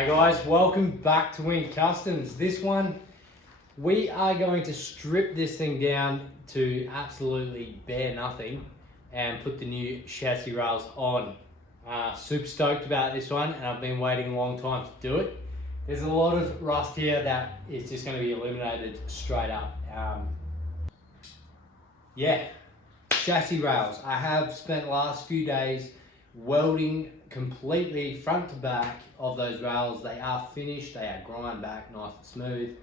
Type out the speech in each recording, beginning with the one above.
Hey guys, welcome back to Wing Customs. This one, we are going to strip this thing down to absolutely bare nothing and put the new chassis rails on. Super stoked about this one, and I've been waiting a long time to do it. There's a lot of rust here that is just going to be eliminated straight up. Chassis rails. I have spent the last few days welding completely front to back of those rails. They are finished, they are grind back nice and smooth.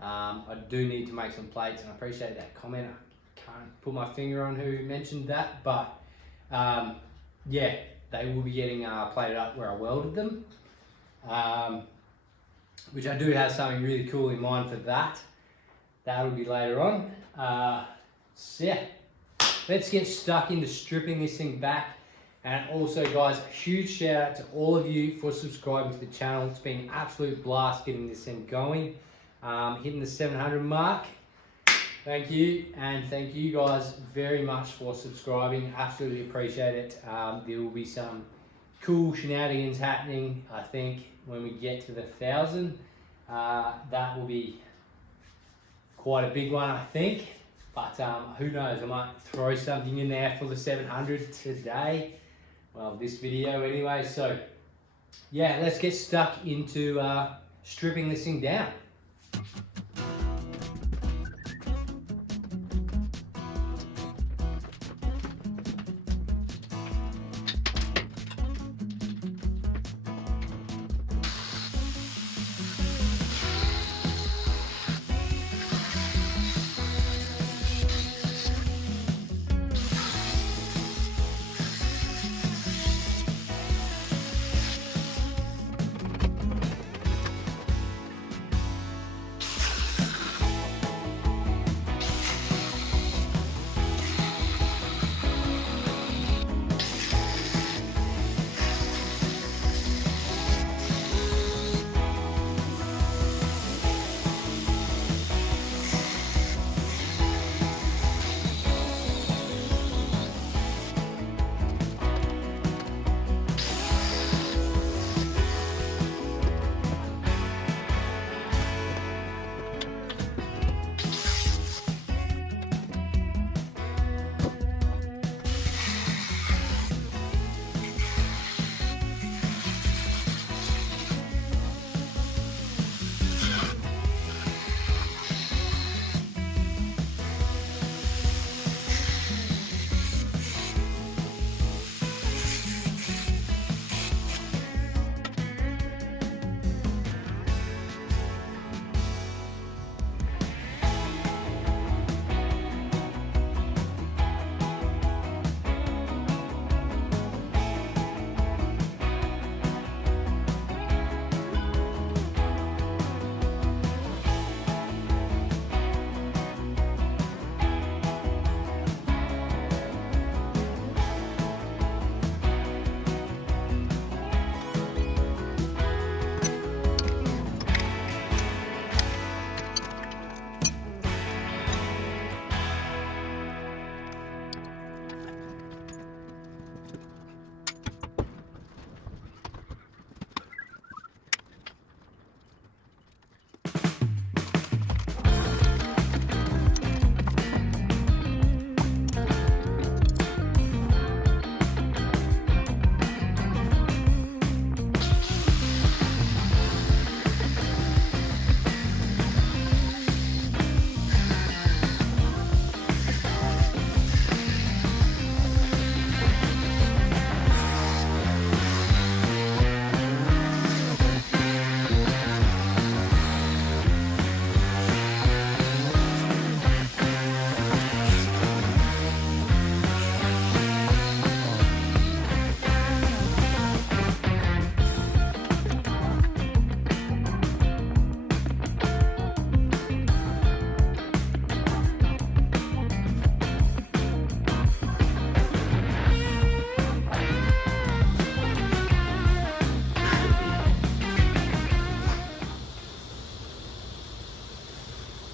I do need to make some plates, and I appreciate that comment. I can't put my finger on who mentioned that, but yeah, they will be getting plated up where I welded them, which I do have something really cool in mind for that. That will be later on. So yeah, let's get stuck into stripping this thing back. And also guys, a huge shout out to all of you for subscribing to the channel. It's been an absolute blast getting this thing going. Hitting the 700 mark. Thank you, and thank you guys very much for subscribing. Absolutely appreciate it. There will be some cool shenanigans happening, I think, when we get to the 1,000. That will be quite a big one, I think. But who knows, I might throw something in there for the 700 today. Well, this video anyway. So yeah, let's get stuck into stripping this thing down.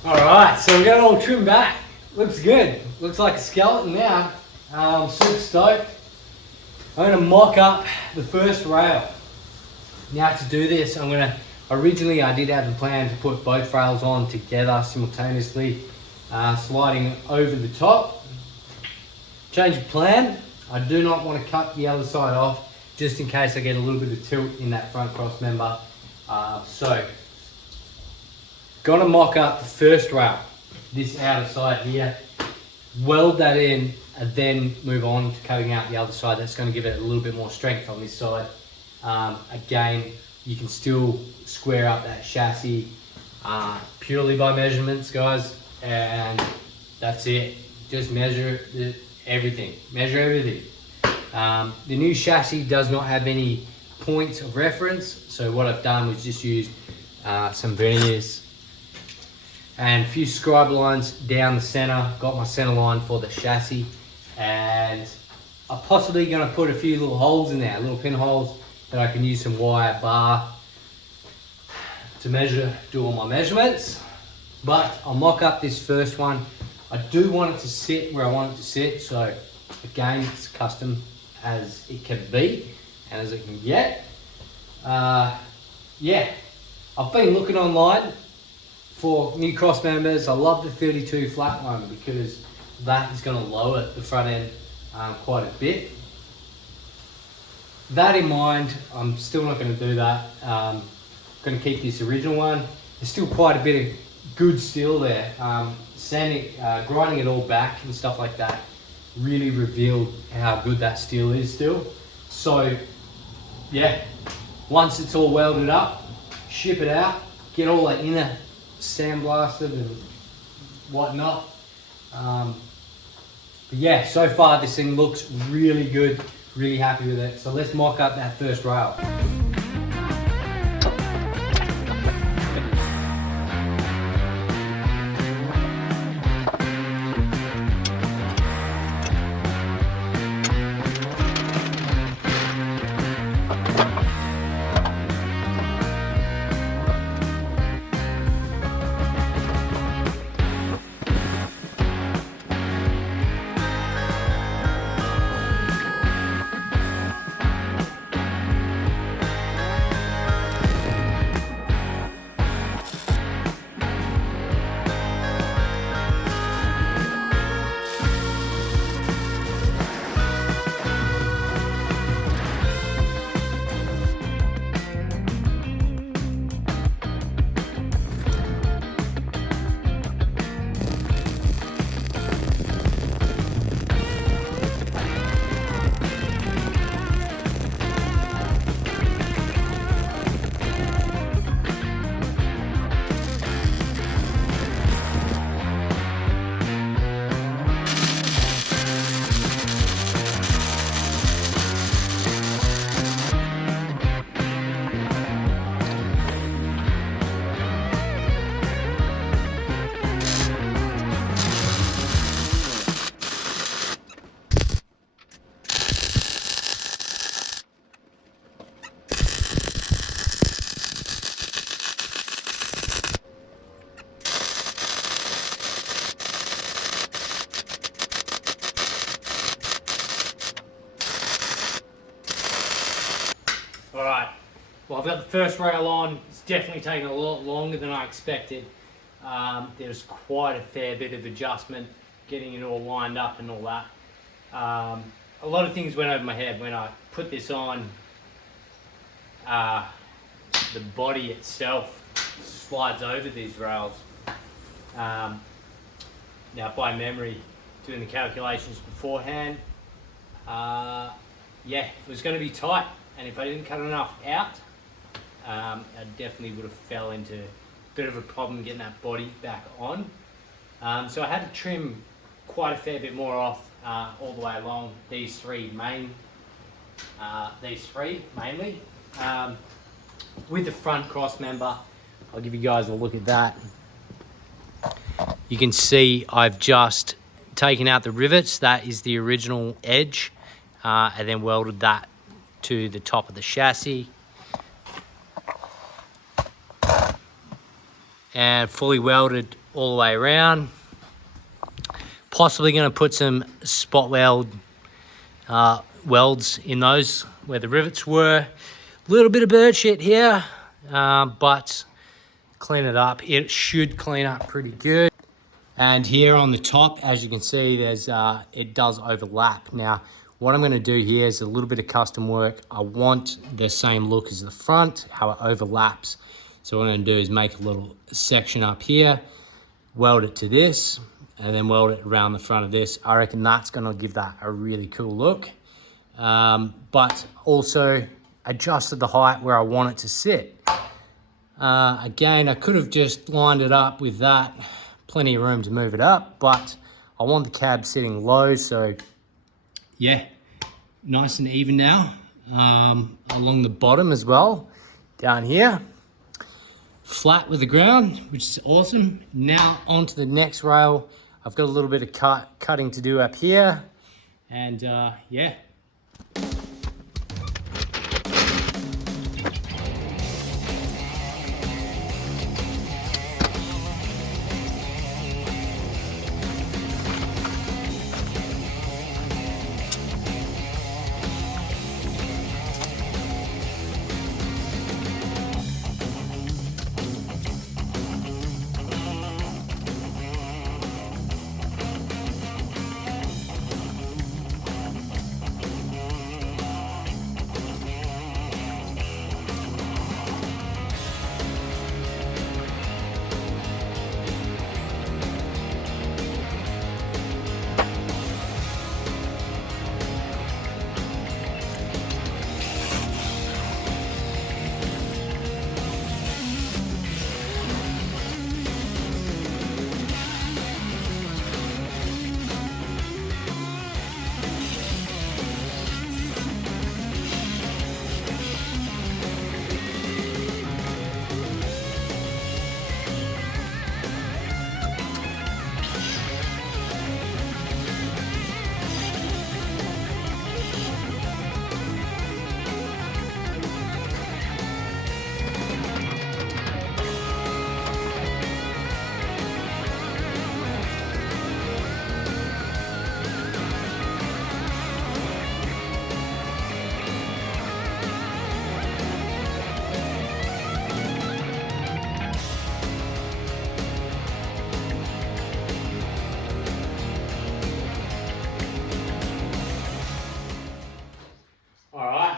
Alright, so we got it all trimmed back. Looks good. Looks like a skeleton now. Super stoked. I'm going to mock up the first rail. Now to do this, originally I did have a plan to put both rails on together simultaneously, sliding over the top. Change of plan, I do not want to cut the other side off, just in case I get a little bit of tilt in that front cross member. So, gonna mock up the first rail, this outer side here, weld that in, and then move on to cutting out the other side. That's gonna give it a little bit more strength on this side. Again, you can still square up that chassis purely by measurements, guys, and that's it. Just measure everything. Measure everything. The new chassis does not have any points of reference, so what I've done was just use some verniers and a few scribe lines down the center. Got my center line for the chassis, and I'm possibly going to put a few little holes in there, little pinholes, that I can use some wire bar to do all my measurements. But I'll mock up this first one. I do want it to sit where I want it to sit, so again, it's custom as it can be and as it can get. Yeah, I've been looking online for new cross members. I love the 32 flat one because that is going to lower the front end quite a bit. That in mind, I'm still not going to do that. I'm going to keep this original one. There's still quite a bit of good steel there. Grinding it all back and stuff like that really revealed how good that steel is still. So yeah, once it's all welded up, ship it out, get all that inner sandblasted and whatnot. But yeah, so far this thing looks really good. Really happy with it. So let's mock up that first rail. Alright, well I've got the first rail on. It's definitely taken a lot longer than I expected. There's quite a fair bit of adjustment, getting it all lined up and all that. A lot of things went over my head when I put this on. The body itself slides over these rails. Now by memory, doing the calculations beforehand, yeah, it was going to be tight. And if I didn't cut enough out, I definitely would have fell into a bit of a problem getting that body back on. So I had to trim quite a fair bit more off all the way along these three mainly. With the front cross member, I'll give you guys a look at that. You can see I've just taken out the rivets. That is the original edge, and then welded that to the top of the chassis, and fully welded all the way around. Possibly going to put some spot welds in those where the rivets were. Little bit of bird shit here, but clean it up. It should clean up pretty good. And here on the top, as you can see, there's it does overlap. Now, what I'm gonna do here is a little bit of custom work. I want the same look as the front, how it overlaps. So what I'm gonna do is make a little section up here, weld it to this, and then weld it around the front of this. I reckon that's gonna give that a really cool look. But also adjusted the height where I want it to sit. Again, I could have just lined it up with that. Plenty of room to move it up, but I want the cab sitting low, so yeah, nice and even now. Along the bottom as well, down here. Flat with the ground, which is awesome. Now onto the next rail. I've got a little bit of cutting to do up here, and yeah.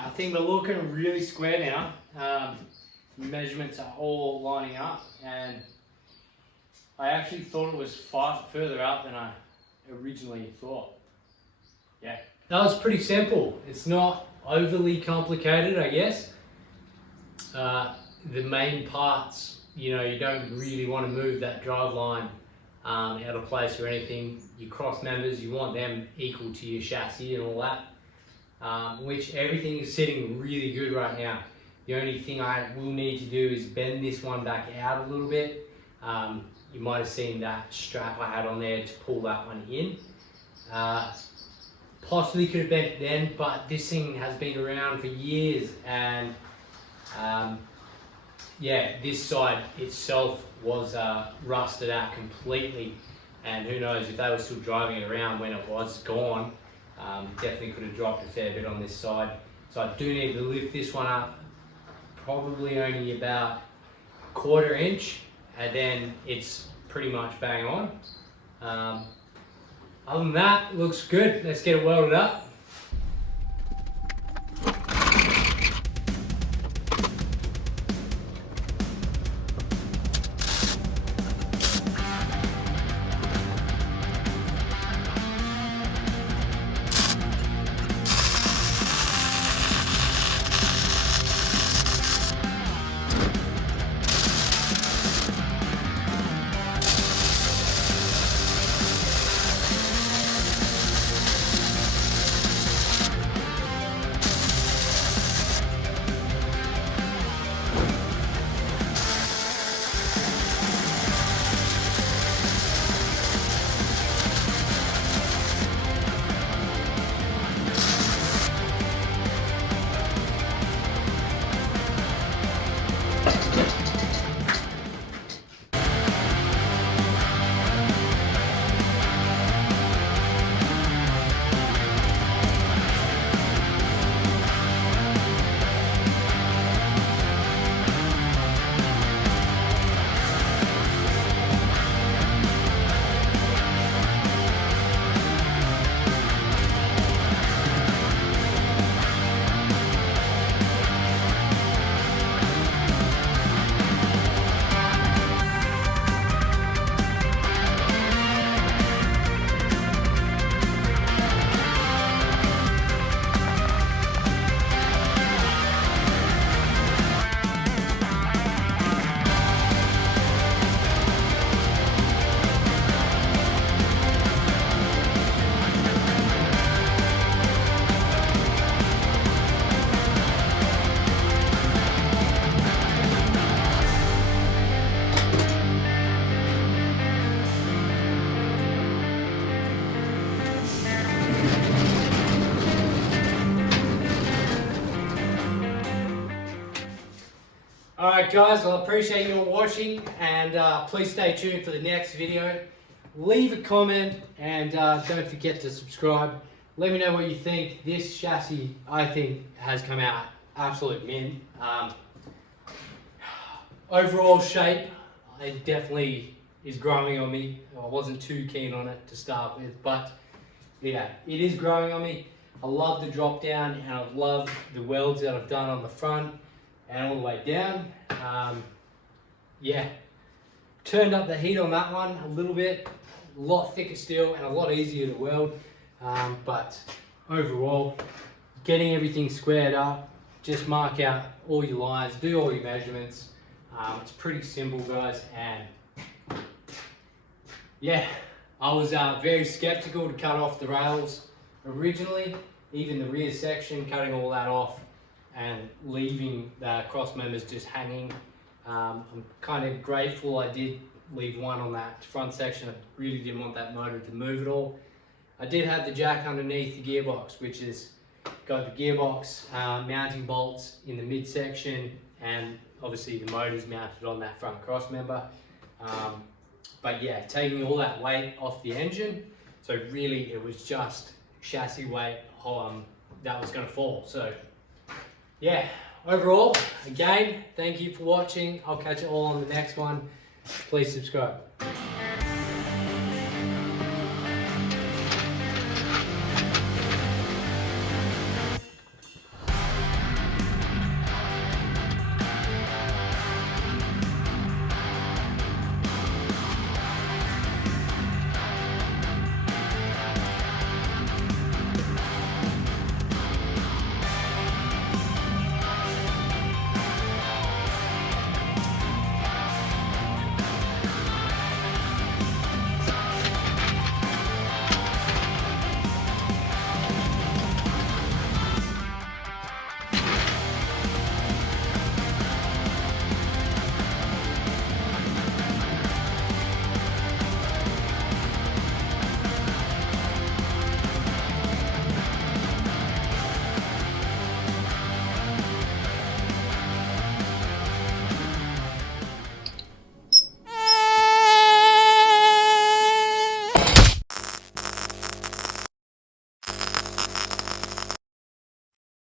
I think we're looking really square now. Measurements are all lining up, and I actually thought it was far further out than I originally thought. Yeah, that was pretty simple. It's not overly complicated, I guess. The main parts, you know, you don't really want to move that drive line out of place or anything. Your cross members, you want them equal to your chassis and all that. Which everything is sitting really good right now. The only thing I will need to do is bend this one back out a little bit. You might have seen that strap I had on there to pull that one in. Possibly could have bent it then, but this thing has been around for years, and yeah, this side itself was rusted out completely, and who knows if they were still driving it around when it was gone. Definitely could have dropped a fair bit on this side. So I do need to lift this one up, probably only about 1/4 inch, and then it's pretty much bang on. Other than that, it looks good. Let's get it welded up. Alright guys, well, I appreciate you all watching, and please stay tuned for the next video. Leave a comment and don't forget to subscribe. Let me know what you think. This chassis, I think, has come out absolute mint. Overall shape, it definitely is growing on me. I wasn't too keen on it to start with, but yeah, it is growing on me. I love the drop down, and I love the welds that I've done on the front and all the way down. Yeah, turned up the heat on that one a little bit. A lot thicker steel and a lot easier to weld. But overall, getting everything squared up, just mark out all your lines, do all your measurements. It's pretty simple, guys, and yeah, I was very skeptical to cut off the rails originally, even the rear section, cutting all that off and leaving the cross members just hanging. I'm kind of grateful I did leave one on that front section. I really didn't want that motor to move at all. I did have the jack underneath the gearbox, which has got the gearbox mounting bolts in the midsection, and obviously the motor's mounted on that front cross member. But yeah, taking all that weight off the engine, so really it was just chassis weight that was going to fall. So yeah, overall, again, thank you for watching. I'll catch you all on the next one. Please subscribe.